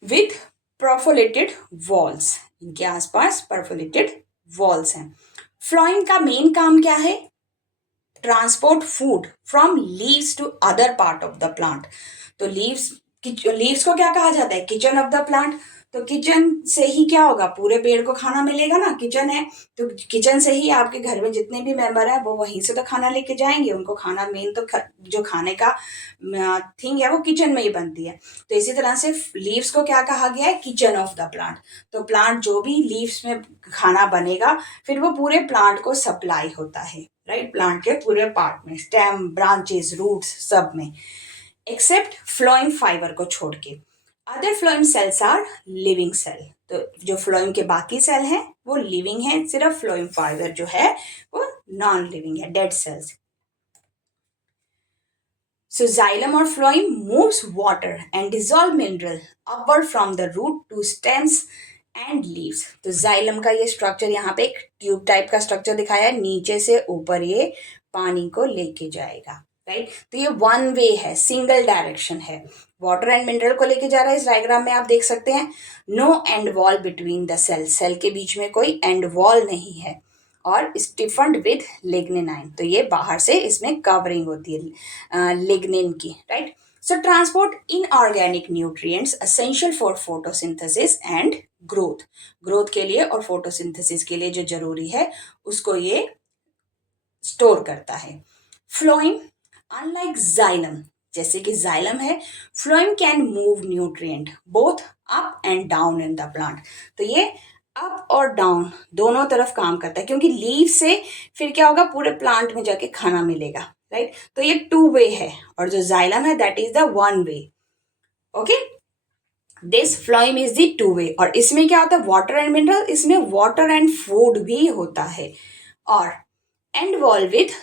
विथ परफोरेटेड वॉल्स, इनके आसपास परफोरेटेड वॉल्स हैं। फ्लोएम का मेन काम क्या है, transport food from leaves to other part of the plant. तो लीव्स को क्या कहा जाता है, किचन ऑफ द प्लांट। तो किचन से ही क्या होगा, पूरे पेड़ को खाना मिलेगा ना, किचन है तो किचन से ही आपके घर में जितने भी मेंबर हैं वो वहीं से तो खाना लेके जाएंगे, उनको खाना मेन तो जो खाने का थिंग है वो किचन में ही बनती है। तो इसी तरह से लीव्स को क्या कहा गया है, किचन ऑफ द प्लांट। तो प्लांट जो भी लीव्स में खाना बनेगा फिर वो पूरे प्लांट को सप्लाई होता है, राइट, प्लांट के पूरे पार्ट में, स्टेम, ब्रांचेस, रूट्स, सब में, एक्सेप्ट फ्लोएम फाइबर को छोड़ के। Other phloem cells are living cell. तो जो फ्लोएम के बाकी सेल हैं वो लिविंग है, सिर्फ फ्लोएम फाइबर जो है वो नॉन लिविंग है, dead cells. So xylem or phloem moves water and dissolve mineral upward from the root to stems and leaves. तो xylem का ये स्ट्रक्चर, यहाँ पे एक ट्यूब टाइप का स्ट्रक्चर दिखाया है, नीचे से ऊपर ये पानी को लेके जाएगा, राइट। तो ये वन वे है, सिंगल डायरेक्शन है, वाटर एंड मिनरल को लेके जा रहा है। इस डायग्राम में आप देख सकते हैं, no end wall between the cell, cell के बीच में कोई एंड वॉल नहीं है, और स्टिफन्ड विद लिग्निनाइन, तो ये बाहर से इसमें कवरिंग होती है लिग्निन की, right. So transport inorganic nutrients essential for photosynthesis and growth, growth के लिए और फोटोसिंथेसिस के लिए जो जरूरी है उसको ये स्टोर करता है। फ्लोएम अनलाइक जाइलम, जैसे कि जाइलम है, phloem can move nutrient both up and down in the plant. तो ये अप और डाउन दोनों तरफ काम करता है, क्योंकि लीव से फिर क्या होगा, पूरे प्लांट में जाके खाना मिलेगा, राइट। तो ये टू वे है, और जो जाइलम है that is the one way, okay. This phloem is the two way, और इसमें क्या होता है, वाटर एंड मिनरल, इसमें वाटर एंड फूड भी होता है, और एंड वॉल विथ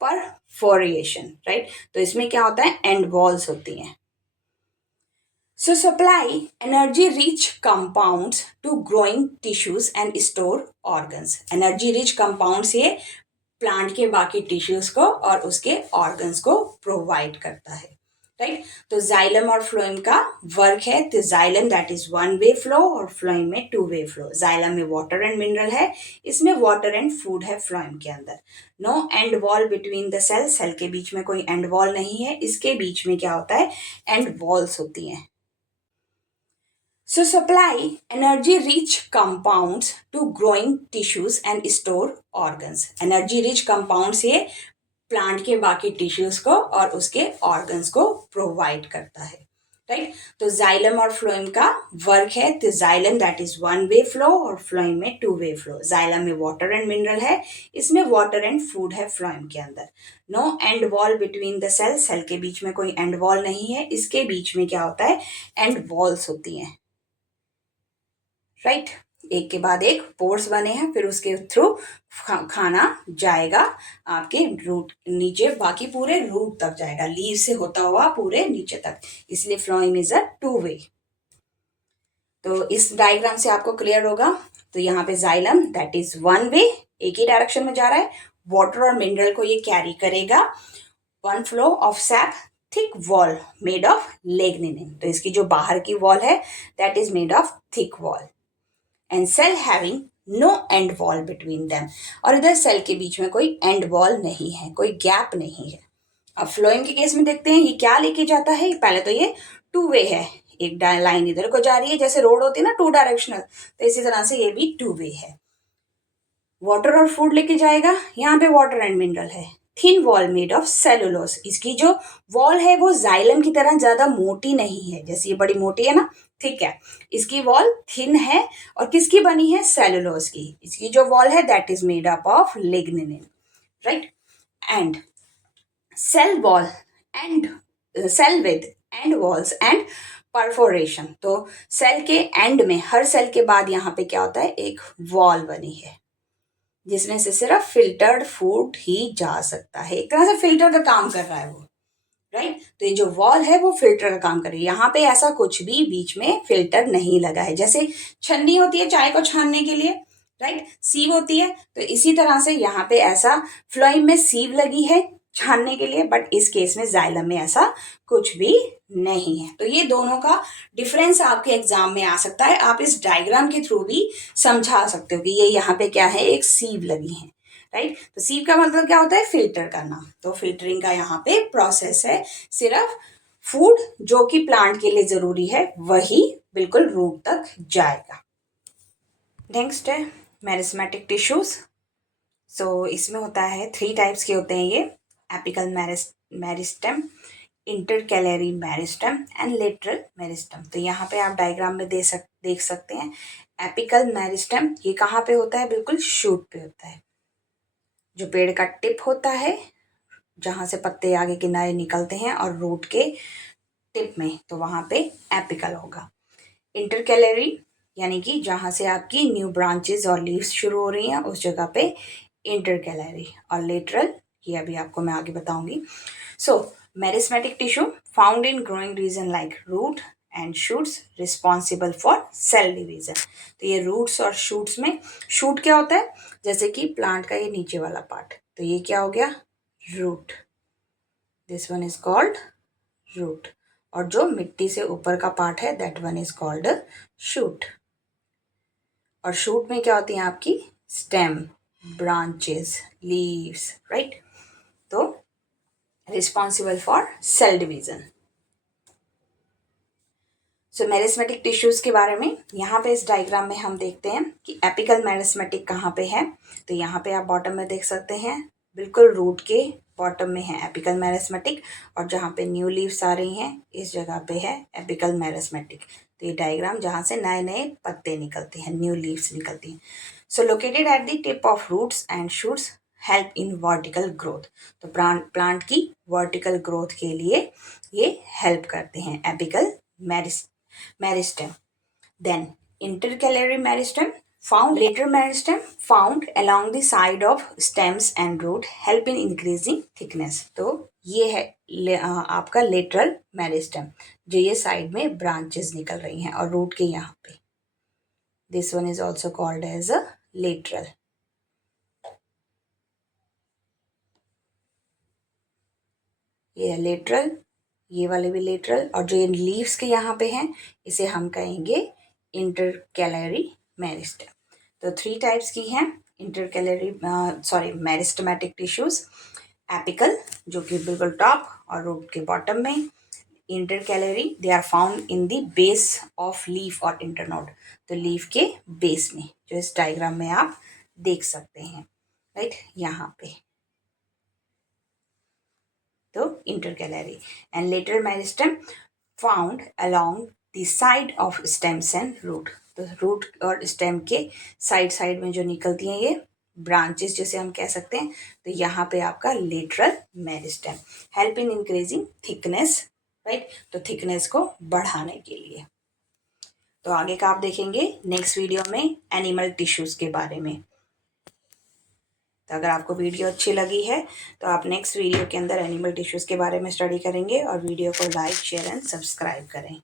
परफोरिएशन, राइट। तो इसमें क्या होता है, एंड वॉल्स होती हैं। So supply energy rich compounds to growing tissues and store organs. Energy rich compounds ये प्लांट के बाकी टिश्यूज को और उसके ऑर्गन्स को प्रोवाइड करता है, राइट। तो जाइलम और फ्लोएम का वर्क है, तो xylem that is one way flow और फ्लोएम में टू वे फ्लो। जाइलम में वाटर एंड मिनरल है, इसमें वाटर एंड फूड है फ्लोएम के अंदर। No end wall between the cell, cell के बीच में कोई एंड वॉल नहीं है, इसके बीच में क्या होता है, एंड वॉल्स होती हैं। So supply energy rich compounds to growing tissues and store organs. Energy rich compounds ये प्लांट के बाकी टिश्यूज को और उसके ऑर्गन्स को प्रोवाइड करता है, राइट। तो जाइलम और फ्लोएम का वर्क है, तो xylem that is one way flow और फ्लोएम में टू वे फ्लो। जाइलम में वाटर एंड मिनरल है, इसमें वाटर एंड फूड है फ्लोएम के अंदर। No end wall between the cell, cell के बीच में कोई एंड वॉल नहीं है, इसके बीच में क्या होता है, एंड वॉल्स होती हैं, राइट। एक के बाद एक पोर्स बने हैं, फिर उसके थ्रू खाना जाएगा आपके रूट नीचे, बाकी पूरे रूट तक जाएगा, लीव से होता हुआ पूरे नीचे तक, इसलिए phloem is a two way. तो इस डायग्राम से आपको क्लियर होगा। तो यहाँ पे जाइलम दैट इज वन वे, एक ही डायरेक्शन में जा रहा है, वाटर और मिनरल को ये कैरी करेगा, one flow of sap, thick wall made of lignin. तो इसकी जो बाहर की वॉल है that is made of thick wall, and cell having no end wall between them, और इधर सेल के बीच में कोई एंड वॉल नहीं है, कोई गैप नहीं है। अब फ्लोएम के केस में देखते हैं ये क्या लेके जाता है। पहले तो ये टू वे है, एक लाइन इधर को जा रही है, जैसे रोड होती है ना टू डायरेक्शनल, तो इसी तरह से ये भी टू वे है। वाटर और फूड लेके जाएगा, यहाँ पे वाटर एंड मिनरल है, thin wall made of cellulose. इसकी जो वॉल है वो जाइलम की तरह ज्यादा मोटी नहीं है, जैसे ये बड़ी मोटी है ना, ठीक है, इसकी वॉल थिन है और किसकी बनी है, सेलुलोज की। इसकी जो वॉल है that is made up of lignin, right. And cell wall and cell with end walls and perforation, तो सेल के एंड में, हर सेल के बाद यहाँ पे क्या होता है, एक वॉल बनी है जिसमें से सिर्फ फिल्टर्ड फूड ही जा सकता है। एक तरह से फिल्टर का काम कर रहा है वो, राइट। तो ये जो वॉल है वो फिल्टर का काम कर रही है। यहाँ पे ऐसा कुछ भी बीच में फिल्टर नहीं लगा है, जैसे छन्नी होती है चाय को छानने के लिए, राइट, सीव होती है, तो इसी तरह से यहाँ पे ऐसा फ्लोएम में सीव लगी है छानने के लिए, बट इस केस में जाइलम में ऐसा कुछ भी नहीं है। तो ये दोनों का डिफरेंस आपके एग्जाम में आ सकता है। आप इस डायग्राम के थ्रू भी समझा सकते हो कि ये यहाँ पे क्या है, एक सीव लगी है, राइट। तो सीव का मतलब क्या होता है, फिल्टर करना। तो फिल्टरिंग का यहाँ पे प्रोसेस है, सिर्फ फूड जो कि प्लांट के लिए जरूरी है वही बिल्कुल रूट तक जाएगा। नेक्स्ट है मेरिस्मेटिक टिश्यूज। सो इसमें होता है 3 टाइप्स के होते हैं ये, apical meristem, intercalary meristem and lateral meristem. तो यहाँ पे आप डायग्राम में देख सकते हैं एपिकल मेरिस्टेम, ये कहाँ पे होता है, बिल्कुल शूट पे होता है, जो पेड़ का टिप होता है जहाँ से पत्ते आगे किनारे निकलते हैं और रूट के टिप में, तो वहाँ पे एपिकल होगा। इंटरकैलरी यानी कि जहाँ से आपकी न्यू ब्रांचेस और लीव्स शुरू हो रही हैं उस जगह पे इंटरकैलरी, और लेटरल ये अभी आपको मैं आगे बताऊंगी। So meristematic tissue found in growing region like root and shoots responsible for cell division. तो ये रूट्स और शूट्स में, शूट क्या होता है, जैसे कि प्लांट का ये नीचे वाला पार्ट, तो ये क्या हो गया, root, this one is called root, और जो मिट्टी से ऊपर का पार्ट है that one is called shoot. और शूट में क्या होती है आपकी स्टेम, ब्रांचेस, लीव्स, राइट। तो responsible for cell division. So meristematic tissues के बारे में यहाँ पे इस डायग्राम में हम देखते हैं कि एपिकल मेरिस्मेटिक कहाँ पे है। तो यहाँ पे आप बॉटम में देख सकते हैं, बिल्कुल रूट के बॉटम में है एपिकल मेरिस्मेटिक, और जहाँ पे न्यू लीव्स आ रही हैं इस जगह पे है एपिकल मेरिस्मेटिक। तो ये डायग्राम जहाँ से नए नए पत्ते निकलते हैं, न्यू लीव्स निकलती हैं। So located at the tip of roots and shoots help in vertical growth. तो प्लांट की वर्टिकल ग्रोथ के लिए ये हेल्प करते हैं apical meristem. Then intercalary meristem found, lateral meristem found along the side of stems and root help in increasing thickness। तो ये है आपका लेटरल मेरिस्टेम, जो ये साइड में ब्रांचेस निकल रही हैं और रूट के यहाँ पे, this one is also called as a lateral. ये लेटरल, ये वाले भी लेटरल, और जो ये लीव्स के यहाँ पे हैं इसे हम कहेंगे इंटरकैलरी मेरिस्टेम। तो 3 टाइप्स की हैं इंटरकैलरी मेरिस्टेमेटिक टिश्यूज, एपिकल जो कि बिल्कुल टॉप और रूट के बॉटम में, intercalary they are found in the base of leaf और इंटरनोड, तो लीफ के बेस में, जो इस डायग्राम में आप देख सकते हैं, राइट, यहाँ पे। तो intercalary and lateral meristem found along the side of stems and root. तो रूट और स्टेम के साइड में जो निकलती हैं ये ब्रांचेस जैसे हम कह सकते हैं, तो यहाँ पे आपका lateral meristem help in increasing thickness, right, तो थिकनेस को बढ़ाने के लिए। तो आगे का आप देखेंगे नेक्स्ट वीडियो में एनिमल टिश्यूज के बारे में। तो अगर आपको वीडियो अच्छी लगी है तो आप नेक्स्ट वीडियो के अंदर एनिमल टिश्यूज़ के बारे में स्टडी करेंगे, और वीडियो को लाइक, शेयर एंड सब्सक्राइब करें।